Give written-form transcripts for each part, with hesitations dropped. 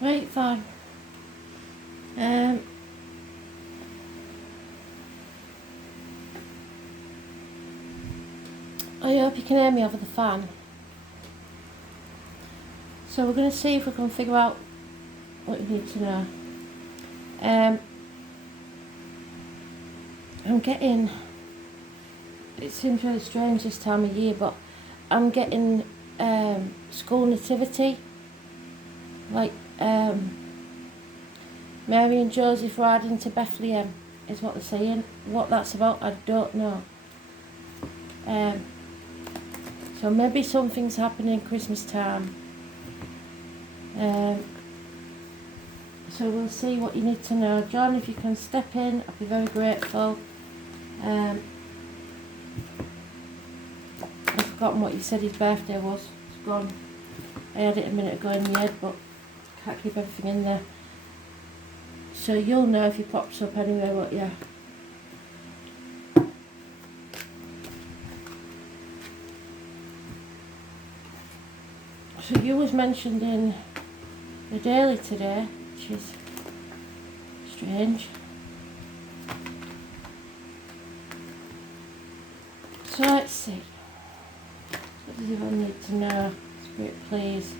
Right, fine. I hope you can hear me over the fan. So we're going to see if we can figure out what you need to know. I'm getting, it seems really strange this time of year, but I'm getting school nativity, like Mary and Joseph riding to Bethlehem is what they're saying. What that's about, I don't know. So maybe something's happening Christmas time. So we'll see what you need to know. John, if you can step in, I'd be very grateful. I've forgotten what you said his birthday was. It's gone. I had it a minute ago in my head, but I can't keep everything in there. So you'll know if he pops up anyway, won't you? So you was mentioned in the Daily today, which is strange. So let's see. What does everyone need to know? Spirit, please.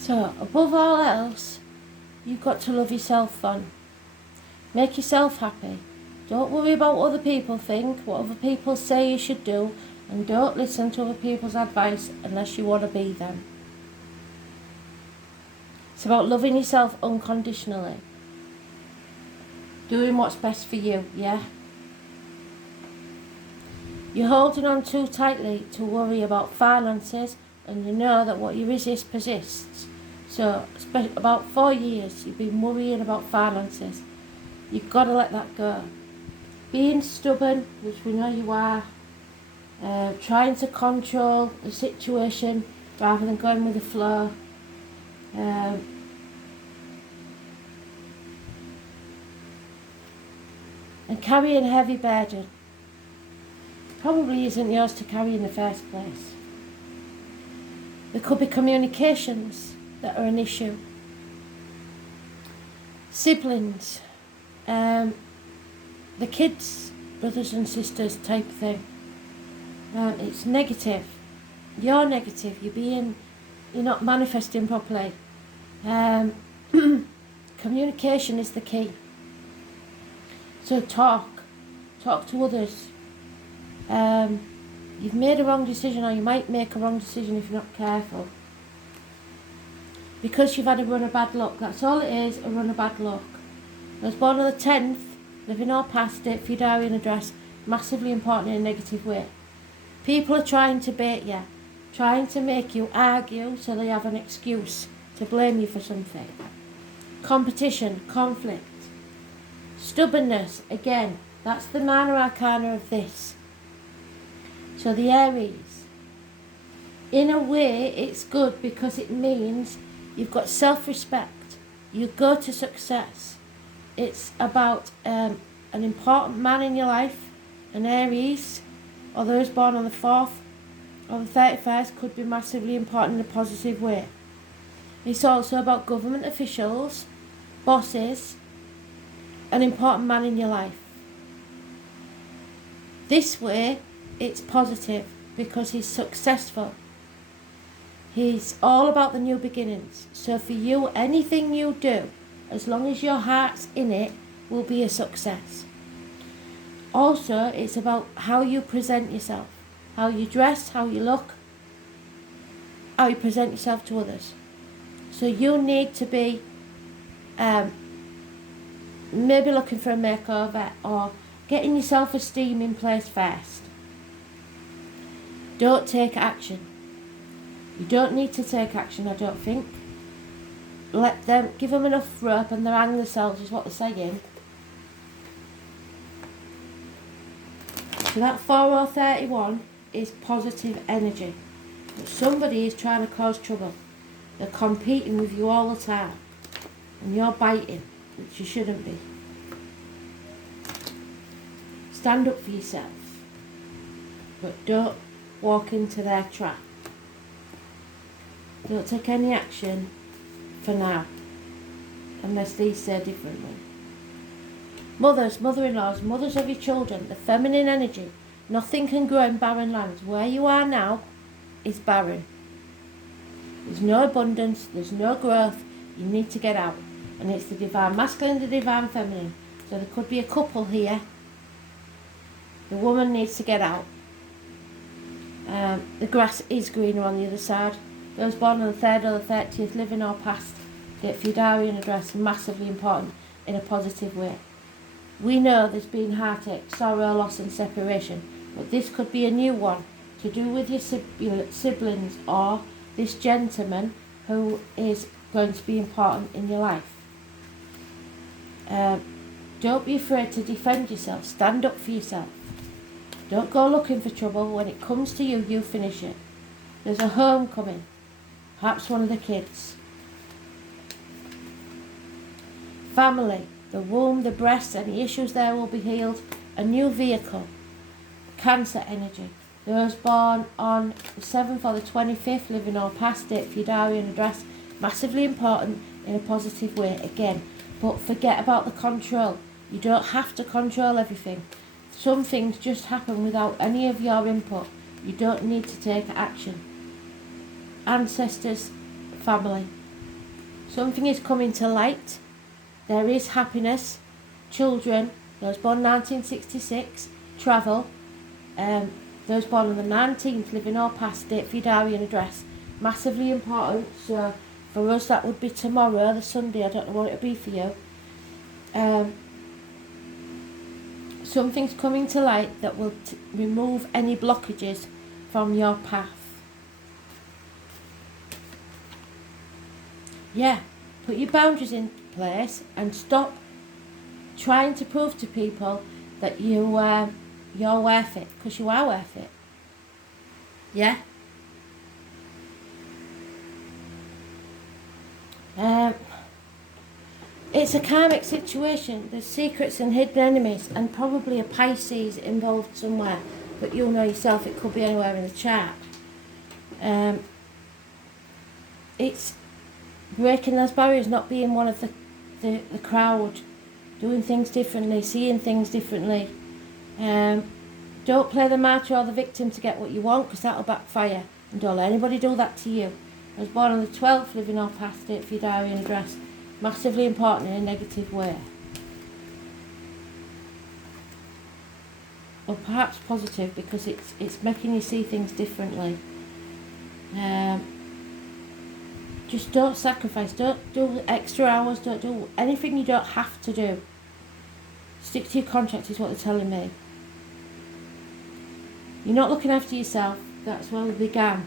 So, above all else, you've got to love yourself fun. Make yourself happy. Don't worry about what other people think, what other people say you should do, and don't listen to other people's advice unless you want to be them. It's about loving yourself unconditionally. Doing what's best for you, yeah? You're holding on too tightly to worry about finances, and you know that what you resist persists. So, about 4 years you've been worrying about finances. You've got to let that go. Being stubborn, which we know you are, trying to control the situation rather than going with the flow, and carrying a heavy burden probably isn't yours to carry in the first place. There could be communications that are an issue. Siblings, the kids, brothers and sisters type thing. It's negative. You're negative. You're not manifesting properly. Communication is the key. So talk to others. You've made a wrong decision, or you might make a wrong decision if you're not careful. Because you've had a run of bad luck. That's all it is, a run of bad luck. I was born on the 10th, living all past it, for your diary and address, massively important in a negative way. People are trying to bait you, trying to make you argue so they have an excuse to blame you for something. Competition, conflict, stubbornness, again, that's the minor arcana of this. So the Aries, in a way it's good because it means you've got self-respect, you go to success. It's about an important man in your life, an Aries, or those born on the 4th or the 31st could be massively important in a positive way. It's also about government officials, bosses, an important man in your life. This way, it's positive because he's successful. He's all about the new beginnings. So for you, anything you do, as long as your heart's in it, will be a success. Also, it's about how you present yourself, how you dress, how you look, how you present yourself to others. So you need to be maybe looking for a makeover or getting your self-esteem in place first. Don't take action. You don't need to take action, I don't think. Give them enough rope and they'll hang themselves, is what they're saying. So that 4031 is positive energy. But somebody is trying to cause trouble. They're competing with you all the time. And you're biting, which you shouldn't be. Stand up for yourself. But don't walk into their trap. Don't take any action for now. Unless these say differently. Mothers, mother-in-laws, mothers of your children, the feminine energy. Nothing can grow in barren lands. Where you are now is barren. There's no abundance, there's no growth. You need to get out. And it's the divine masculine, the divine feminine. So there could be a couple here. The woman needs to get out. The grass is greener on the other side. Those born on the 3rd or the 30th, living or past, get for your diary and address, massively important in a positive way. We know there's been heartache, sorrow, loss and separation, but this could be a new one to do with your siblings or this gentleman who is going to be important in your life. Don't be afraid to defend yourself. Stand up for yourself. Don't go looking for trouble. When it comes to you, you finish it. There's a homecoming. Perhaps one of the kids. Family. The womb, the breast, any issues there will be healed. A new vehicle. Cancer energy. Those born on the 7th or the 25th, living or past it, for your diary and address. Massively important in a positive way again. But forget about the control. You don't have to control everything. Some things just happen without any of your input. You don't need to take action. Ancestors, family. Something is coming to light. There is happiness. Children, those born 1966, travel. Those born on the 19th, living or past it, for your diary and address. Massively important. So for us that would be tomorrow, the Sunday. I don't know what it would be for you. Something's coming to light that will remove any blockages from your path. Yeah, put your boundaries in place and stop trying to prove to people that you're worth it, because you are worth it. Yeah. It's a karmic situation. There's secrets and hidden enemies and probably a Pisces involved somewhere. But you'll know yourself, it could be anywhere in the chart. It's breaking those barriers, not being one of the crowd, doing things differently, seeing things differently. Don't play the martyr or the victim to get what you want, because that'll backfire. And don't let anybody do that to you. I was born on the 12th, living or past it, for your diary and address. Massively important in a negative way. Or perhaps positive, because it's making you see things differently. Just don't sacrifice, don't do extra hours, don't do anything you don't have to do. Stick to your contract is what they're telling me. You're not looking after yourself, that's where we began.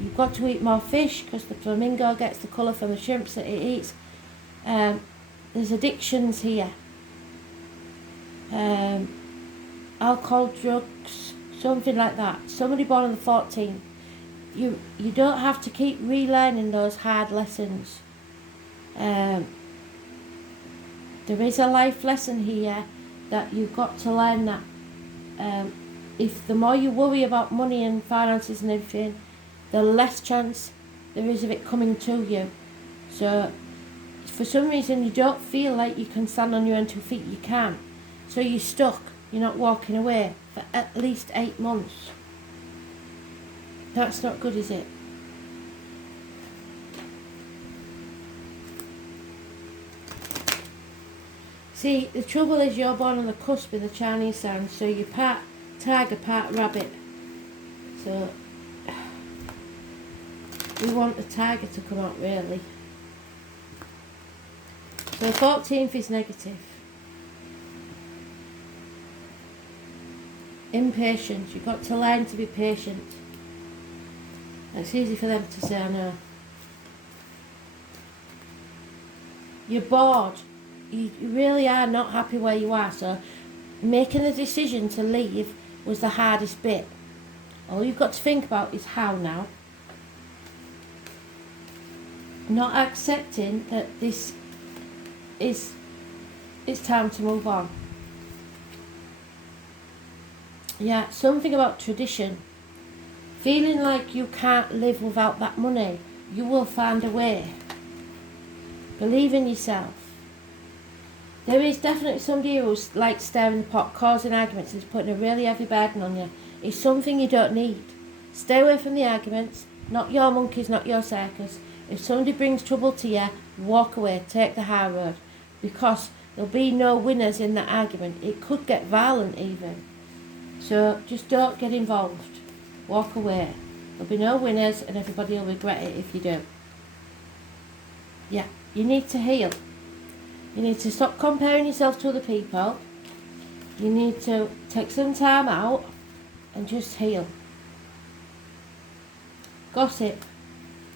You've got to eat more fish because the flamingo gets the colour from the shrimps that it eats. There's addictions here. Alcohol, drugs, something like that. Somebody born on the 14th. You don't have to keep relearning those hard lessons. There is a life lesson here that you've got to learn that. If the more you worry about money and finances and everything, the less chance there is of it coming to you. So for some reason you don't feel like you can stand on your own 2 feet, you can't. So you're stuck, you're not walking away for at least 8 months. That's not good, is it? See, the trouble is you're born on the cusp of the Chinese sign, so you're part tiger, part rabbit. So we want the tiger to come out, really. So 14th is negative. Impatience. You've got to learn to be patient. It's easy for them to say, I know. You're bored. You really are not happy where you are, so making the decision to leave was the hardest bit. All you've got to think about is how now. Not accepting that this is it's time to move on. Yeah, something about tradition. Feeling like you can't live without that money. You will find a way. Believe in yourself. There is definitely somebody who's like stirring the pot, causing arguments, and is putting a really heavy burden on you. It's something you don't need. Stay away from the arguments. Not your monkeys, not your circus. If somebody brings trouble to you, walk away, take the high road. Because there'll be no winners in that argument. It could get violent even. So just don't get involved. Walk away. There'll be no winners and everybody will regret it if you do. Yeah, you need to heal. You need to stop comparing yourself to other people. You need to take some time out and just heal. Gossip.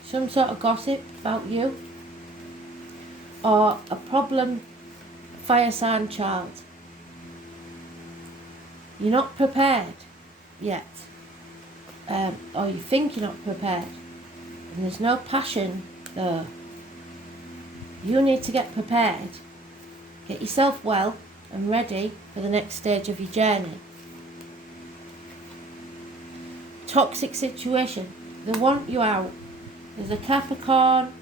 Some sort of gossip about you. Or a problem fire sign child. You're not prepared yet. Or you think you're not prepared. And there's no passion there. You need to get prepared. Get yourself well and ready for the next stage of your journey. Toxic situation. They want you out. There's a Capricorn.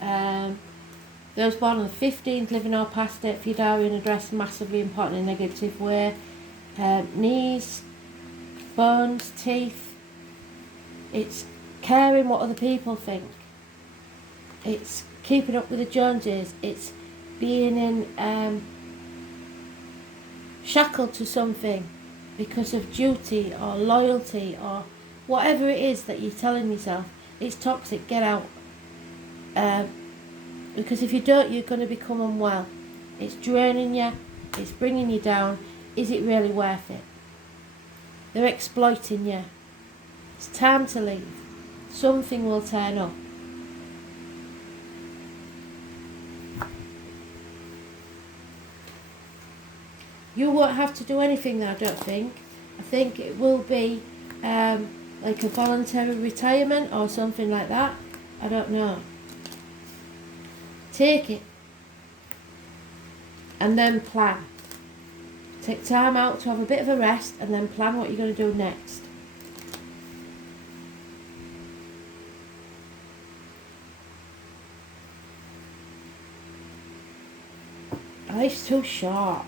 Those born on the 15th, living or past it. If your diary and address, massively important in a negative way. Knees, bones, teeth. It's caring what other people think. It's keeping up with the Joneses. It's being in shackled to something because of duty or loyalty or whatever it is that you're telling yourself. It's toxic. Get out. Because if you don't, you're going to become unwell. It's draining you. It's bringing you down. Is it really worth it? They're exploiting you. It's time to leave. Something will turn up. You won't have to do anything though, I don't think. I think it will be like a voluntary retirement or something like that. I don't know. Take it. And then plan. Take time out to have a bit of a rest and then plan what you're going to do next. Life's too short.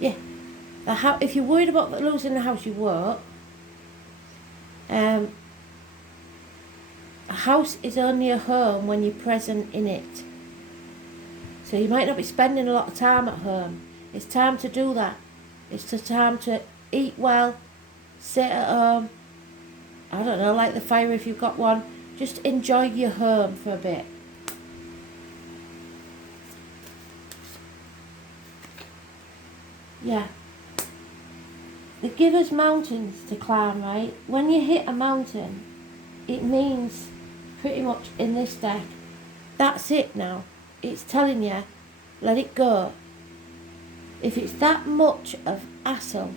Yeah. If you're worried about losing the house, you won't. A house is only a home when you're present in it. So you might not be spending a lot of time at home. It's time to do that. It's the time to eat well, sit at home. I don't know, light the fire if you've got one. Just enjoy your home for a bit. Yeah. They give us mountains to climb, right? When you hit a mountain, it means pretty much in this deck, that's it now. It's telling you, let it go. If it's that much of hassle,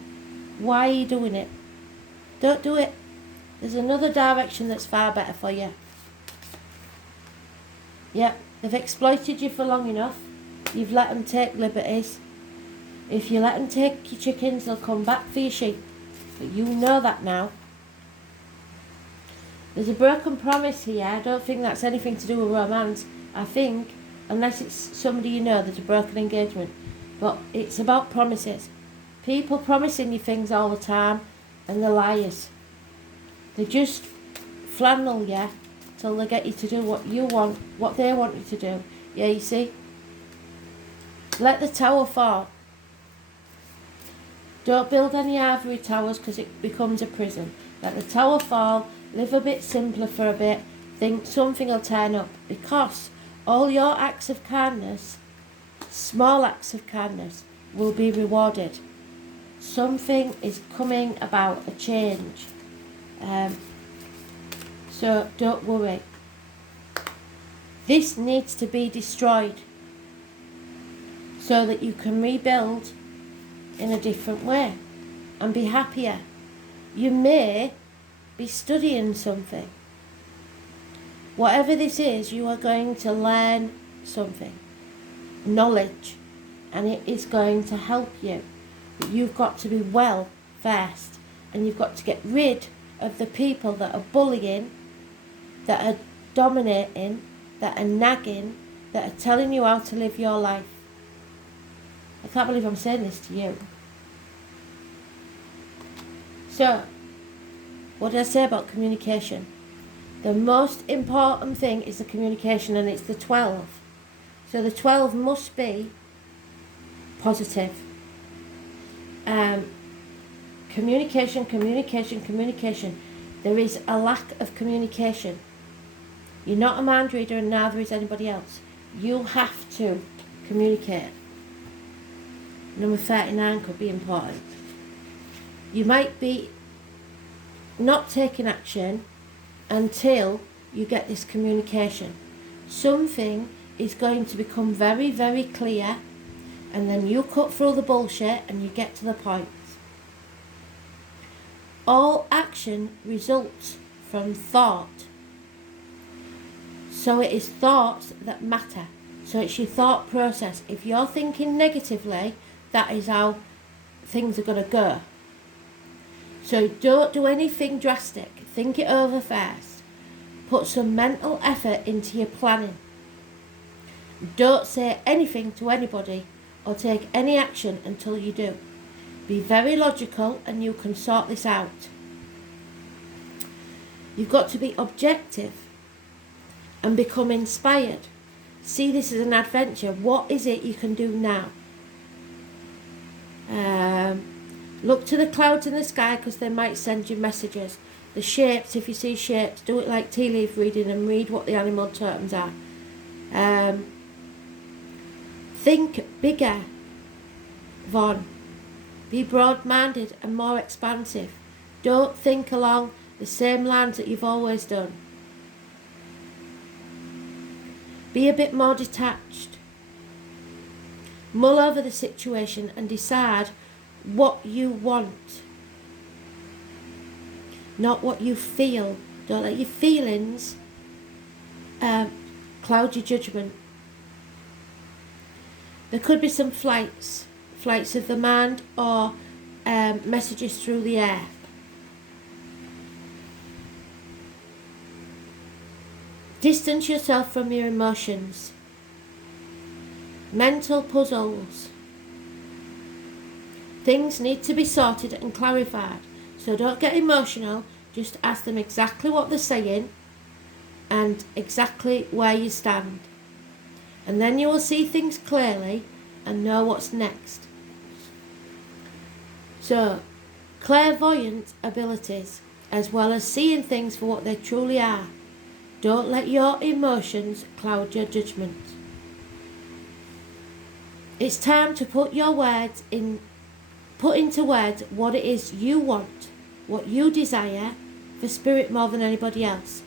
why are you doing it? Don't do it. There's another direction that's far better for you. Yep, they've exploited you for long enough. You've let them take liberties. If you let them take your chickens, they'll come back for your sheep. But you know that now. There's a broken promise here. I don't think that's anything to do with romance. I think, unless it's somebody you know, there's a broken engagement. But it's about promises. People promising you things all the time, and they're liars. They just flannel you till they get you to do what you want, what they want you to do. Yeah, you see? Let the tower fall. Don't build any ivory towers because it becomes a prison. Let the tower fall, live a bit simpler for a bit, think something will turn up. Because all your acts of kindness, small acts of kindness, will be rewarded. Something is coming about, a change. So don't worry. This needs to be destroyed so that you can rebuild in a different way and be happier. You may be studying something. Whatever this is, you are going to learn something, knowledge, and it is going to help you. But you've got to be well first, and you've got to get rid of the people that are bullying, that are dominating, that are nagging, that are telling you how to live your life. I can't believe I'm saying this to you. So, what did I say about communication? The most important thing is the communication, and it's the 12. So the 12 must be positive. Communication, communication, communication. There is a lack of communication. You're not a mind reader, and neither is anybody else. You have to communicate. Number 39 could be important. You might be not taking action until you get this communication. Something is going to become very, very clear, and then you cut through the bullshit and you get to the point. All action results from thought. So it is thoughts that matter. So it's your thought process. If you're thinking negatively, that is how things are going to go. So don't do anything drastic. Think it over first. Put some mental effort into your planning. Don't say anything to anybody or take any action until you do. Be very logical, and you can sort this out. You've got to be objective and become inspired. See this as an adventure. What is it you can do now? Look to the clouds in the sky, because they might send you messages. The shapes, if you see shapes, do it like tea leaf reading and read what the animal totems are. Think bigger, Von. Be broad-minded and more expansive. Don't think along the same lines that you've always done. Be a bit more detached. Mull over the situation and decide what you want, not what you feel. Don't let your feelings cloud your judgment. There could be some flights of the mind, or messages through the air. Distance yourself from your emotions. Mental puzzles. Things need to be sorted and clarified. So don't get emotional. Just ask them exactly what they're saying and exactly where you stand. And then you will see things clearly and know what's next. So, clairvoyant abilities, as well as seeing things for what they truly are. Don't let your emotions cloud your judgment. It's time to put into words what it is you want, what you desire for spirit more than anybody else,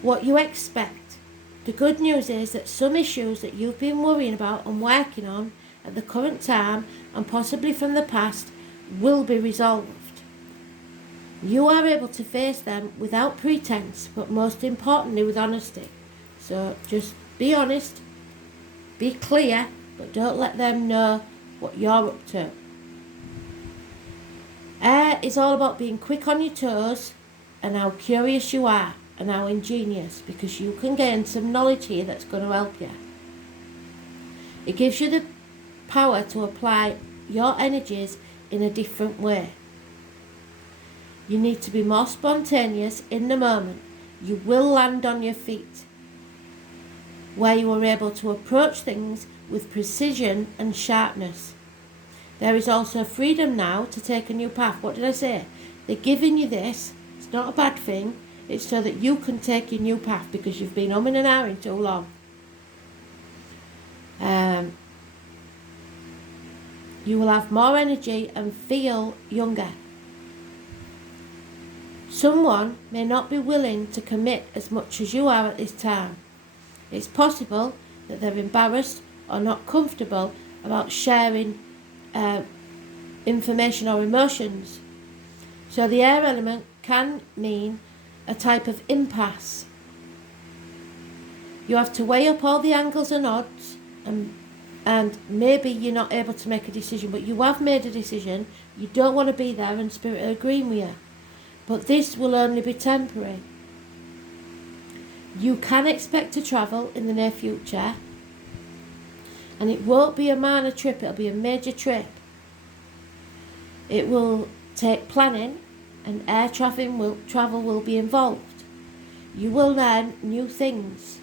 what you expect. The good news is that some issues that you've been worrying about and working on at the current time, and possibly from the past, will be resolved. You are able to face them without pretense, but most importantly with honesty. So just be honest, be clear, but don't let them know what you're up to. Air is all about being quick on your toes, and how curious you are and how ingenious, because you can gain some knowledge here that's going to help you. It gives you the power to apply your energies in a different way. You need to be more spontaneous in the moment. You will land on your feet, where you are able to approach things with precision and sharpness. There is also freedom now to take a new path. What did I say? They're giving you this. It's not a bad thing. It's so that you can take your new path, because you've been umming and ahhing too long. You will have more energy and feel younger. Someone may not be willing to commit as much as you are at this time. It's possible that they're embarrassed or not comfortable about sharing information or emotions. So the air element can mean a type of impasse. You have to weigh up all the angles and odds, and maybe you're not able to make a decision, but you have made a decision. You don't want to be there, and Spirit are agreeing with you. But this will only be temporary. You can expect to travel in the near future, and it won't be a minor trip, it'll be a major trip. It will take planning, and air travel will be involved. You will learn new things,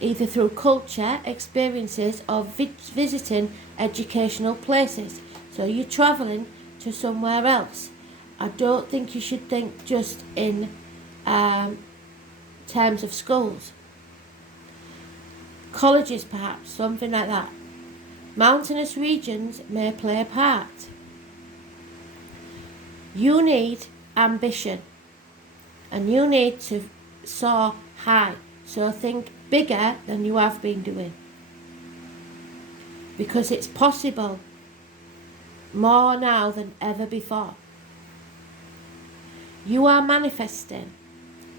either through culture, experiences, or visiting educational places. So you're travelling to somewhere else. I don't think you should think just in terms of schools. Colleges perhaps, something like that. Mountainous regions may play a part. You need ambition, and you need to soar high. So think bigger than you have been doing, because it's possible more now than ever before. You are manifesting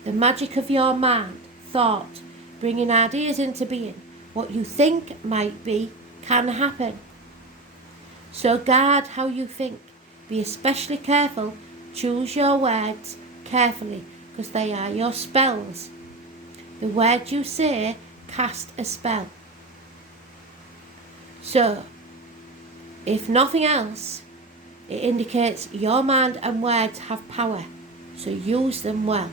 the magic of your mind, thought, bringing ideas into being. What you think might be can happen. So guard how you think. Be especially careful. Choose your words carefully, because they are your spells. The words you say cast a spell. So, if nothing else, it indicates your mind and words have power. So use them well.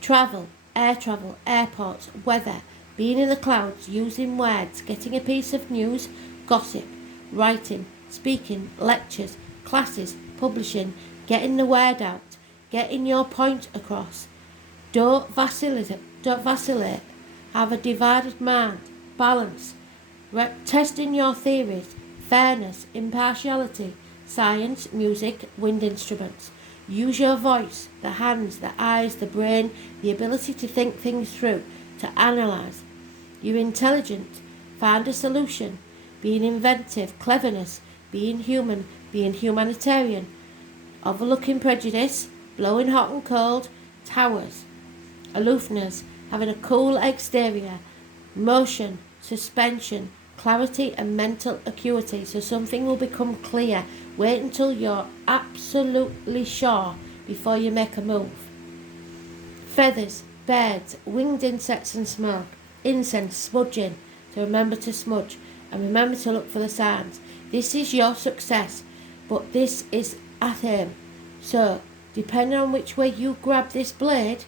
Travel, airports, weather, being in the clouds, using words, getting a piece of news, gossip, writing, speaking, lectures, classes, publishing, getting the word out, getting your point across. Don't vacillate. Have a divided mind, balance, testing your theories, fairness, impartiality, science, music, wind instruments. Use your voice, the hands, the eyes, the brain, the ability to think things through, to analyse. You're intelligent. Find a solution. Being inventive, cleverness, being human, being humanitarian. Overlooking prejudice, blowing hot and cold, towers. Aloofness, having a cool exterior. Motion, suspension, clarity and mental acuity. So something will become clear. Wait until you're absolutely sure before you make a move. Feathers, birds, winged insects and smoke. Incense, smudging. So remember to smudge, and remember to look for the signs. This is your success, but this is at aim. So depending on which way you grab this blade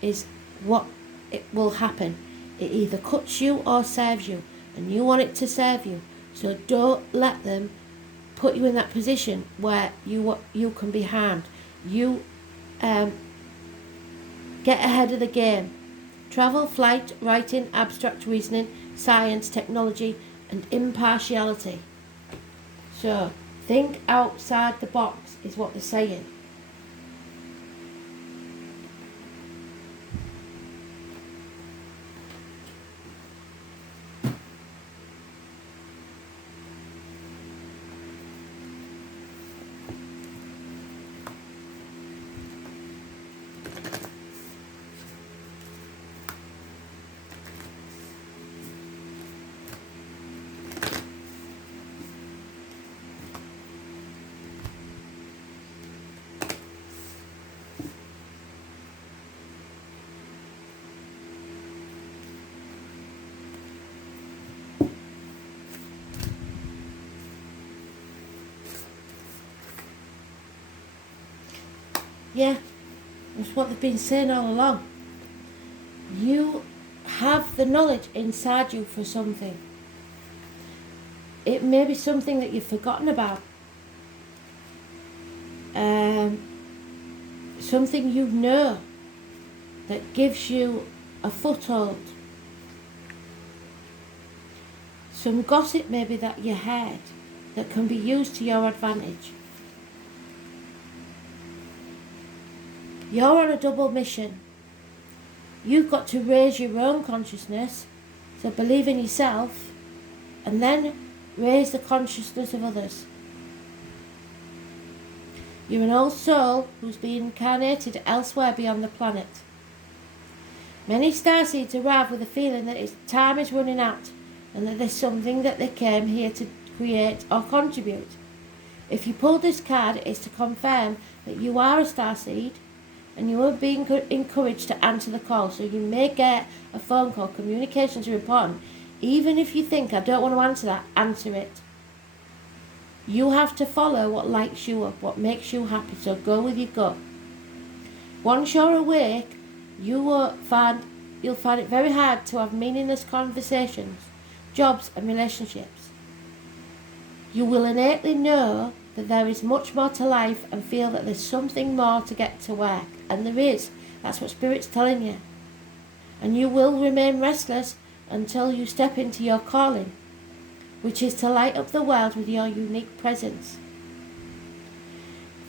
is what it will happen. It either cuts you or serves you, and you want it to serve you. So don't let them put you in that position where you can be harmed. You get ahead of the game. Travel, flight, writing, abstract reasoning, science, technology, and impartiality. So think outside the box is what they're saying. Yeah, it's what they've been saying all along. You have the knowledge inside you for something. It may be something that you've forgotten about. Something you know that gives you a foothold. Some gossip maybe that you heard that can be used to your advantage. You're on a double mission. You've got to raise your own consciousness, so believe in yourself, and then raise the consciousness of others. You're an old soul who's been incarnated elsewhere beyond the planet. Many starseeds arrive with a feeling that its time is running out and that there's something that they came here to create or contribute. If you pull this card, it's to confirm that you are a starseed and you are being encouraged to answer the call. So you may get a phone call. Communications are important. Even if you think, I don't want to answer that, answer it. You have to follow what lights you up, what makes you happy, so go with your gut. Once you're awake, you'll find it very hard to have meaningless conversations, jobs and relationships. You will innately know that there is much more to life and feel that there's something more to get to work. And there is. That's what Spirit's telling you. And you will remain restless until you step into your calling, which is to light up the world with your unique presence.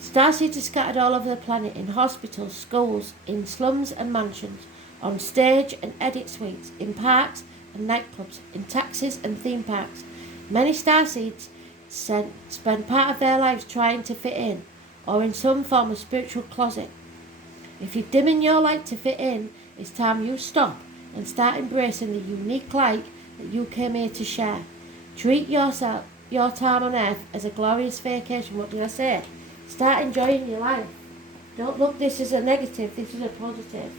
Starseeds are scattered all over the planet, in hospitals, schools, in slums and mansions, on stage and edit suites, in parks and nightclubs, in taxis and theme parks. Many starseeds spend part of their lives trying to fit in, or in some form of spiritual closet. If you're dimming your light to fit in, it's time you stop and start embracing the unique light that you came here to share. Treat your time on earth as a glorious vacation. What did I say? Start enjoying your life. Don't look this as a negative, this is a positive.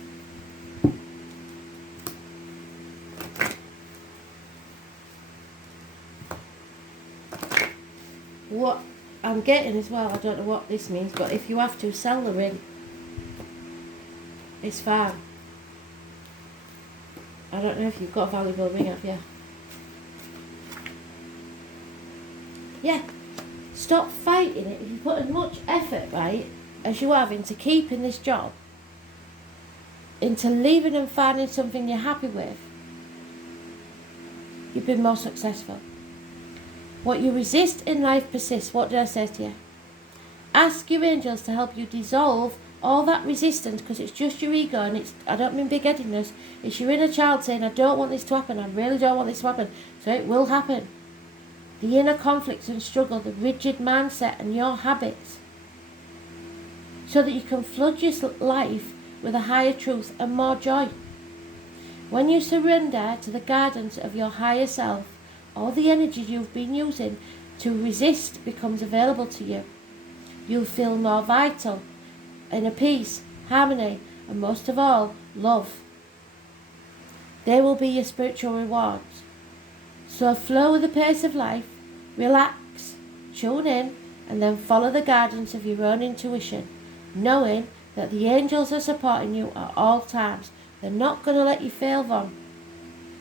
What I'm getting as well, I don't know what this means, but if you have to sell the ring, it's fine. I don't know if you've got a valuable ring, have you? Yeah. Stop fighting it. If you put as much effort, right, as you have into keeping this job, into leaving and finding something you're happy with, you've been more successful. What you resist in life persists. What did I say to you? Ask your angels to help you dissolve all that resistance, because it's just your ego, and I don't mean big-headedness, it's your inner child saying, I don't want this to happen, I really don't want this to happen, so it will happen. The inner conflicts and struggle, the rigid mindset and your habits, so that you can flood your life with a higher truth and more joy. When you surrender to the guidance of your higher self, all the energy you've been using to resist becomes available to you. You'll feel more vital, inner peace, harmony, and most of all, love. They will be your spiritual rewards. So flow with the pace of life, relax, tune in, and then follow the guidance of your own intuition, knowing that the angels are supporting you at all times. They're not going to let you fail them.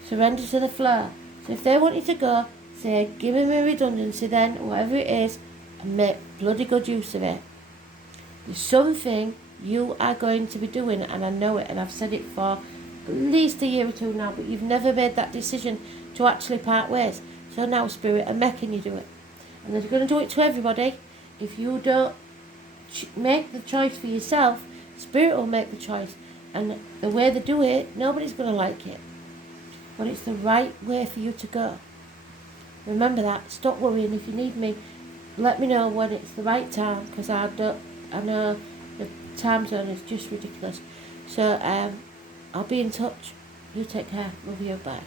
Surrender to the flow. So if they want you to go, say, give me a redundancy then, whatever it is, and make bloody good use of it. There's something you are going to be doing, and I know it, and I've said it for at least a year or two now, but you've never made that decision to actually part ways. So now Spirit are making you do it. And they're going to do it to everybody. If you don't make the choice for yourself, Spirit will make the choice. And the way they do it, nobody's going to like it. But it's the right way for you to go. Remember that. Stop worrying. If you need me, let me know when it's the right time, because I know the time zone is just ridiculous. So I'll be in touch. You take care. Love you. Bye.